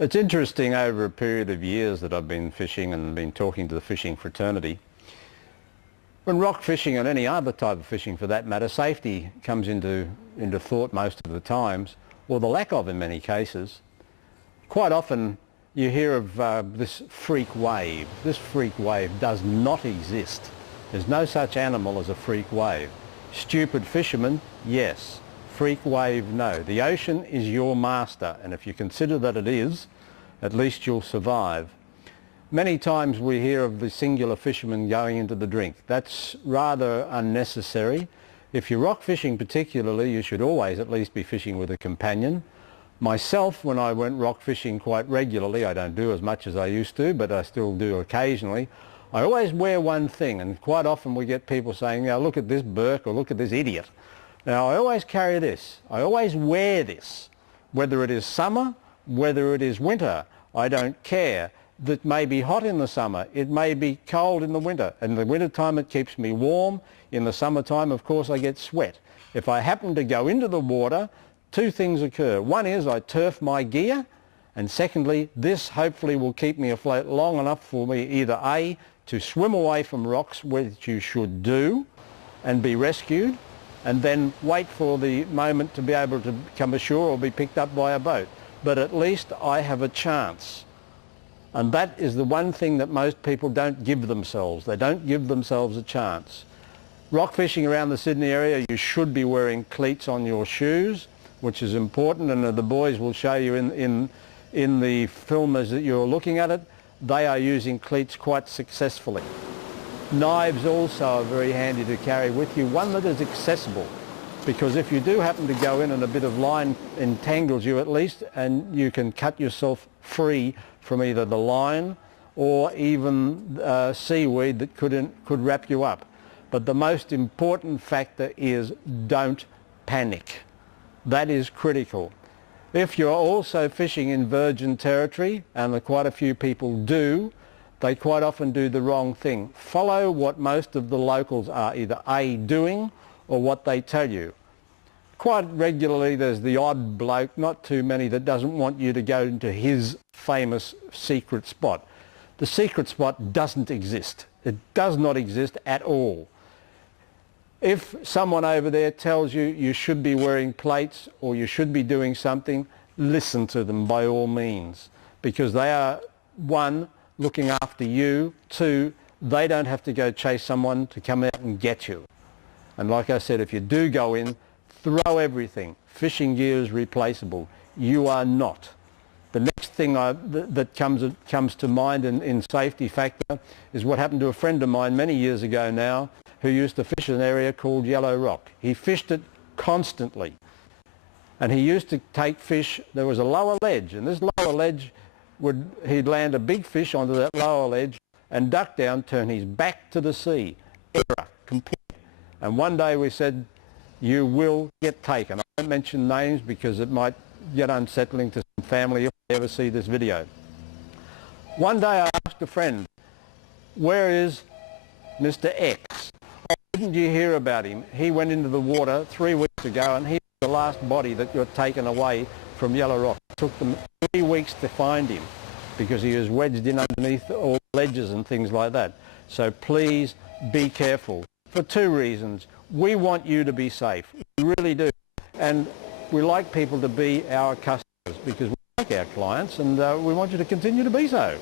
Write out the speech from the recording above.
It's interesting, over a period of years that I've been fishing and been talking to the fishing fraternity, when rock fishing and any other type of fishing for that matter, safety comes into thought most of the times, or the lack of in many cases. Quite often you hear of this freak wave. This freak wave does not exist. There's no such animal as a freak wave. Stupid fishermen, yes. Freak wave, no. The ocean is your master, and if you consider that it is, at least you'll survive. Many times we hear of the singular fisherman going into the drink. That's rather unnecessary. If you're rock fishing particularly, you should always at least be fishing with a companion. Myself, when I went rock fishing quite regularly, I don't do as much as I used to, but I still do occasionally, I always wear one thing, and quite often we get people saying, now look at this Burke or look at this idiot. Now I always carry this. I always wear this. Whether it is summer, whether it is winter, I don't care. It may be hot in the summer, it may be cold in the winter. In the winter time it keeps me warm. In the summertime, of course, I get sweat. If I happen to go into the water, two things occur. One is I turf my gear, and secondly, this hopefully will keep me afloat long enough for me either A, to swim away from rocks, which you should do, and be rescued, and then wait for the moment to be able to come ashore or be picked up by a boat. But at least I have a chance. And that is the one thing that most people don't give themselves. They don't give themselves a chance. Rock fishing around the Sydney area, you should be wearing cleats on your shoes, which is important, and the boys will show you in the film as you're looking at it, they are using cleats quite successfully. Knives also are very handy to carry with you, one that is accessible, because if you do happen to go in and a bit of line entangles you at least, and you can cut yourself free from either the line or even seaweed that could wrap you up. But the most important factor is don't panic. That is critical. If you're also fishing in virgin territory, and quite a few people do, they quite often do the wrong thing. Follow what most of the locals are either A, doing, or what they tell you. Quite regularly there's the odd bloke, not too many, that doesn't want you to go into his famous secret spot. The secret spot doesn't exist. It does not exist at all. If someone over there tells you you should be wearing plates or you should be doing something, listen to them by all means, because they are, one, looking after you, two, they don't have to go chase someone to come out and get you. And like I said, if you do go in, throw everything. Fishing gear is replaceable. You are not. The next thing that comes to mind in safety factor is what happened to a friend of mine many years ago now, who used to fish an area called Yellow Rock. He fished it constantly, and he used to take fish. There was a lower ledge, and this lower ledge he'd land a big fish onto that lower ledge and duck down, turn his back to the sea. Error, complete. And one day we said, you will get taken. I won't mention names because it might get unsettling to some family if they ever see this video. One day I asked a friend, where is Mr. X? Oh, didn't you hear about him? He went into the water 3 weeks ago, and he was the last body that got taken away from Yellow Rock. It took them 3 weeks to find him because he was wedged in underneath all ledges and things like that. So please be careful for two reasons. We want you to be safe. We really do. And we like people to be our customers because we like our clients, and we want you to continue to be so.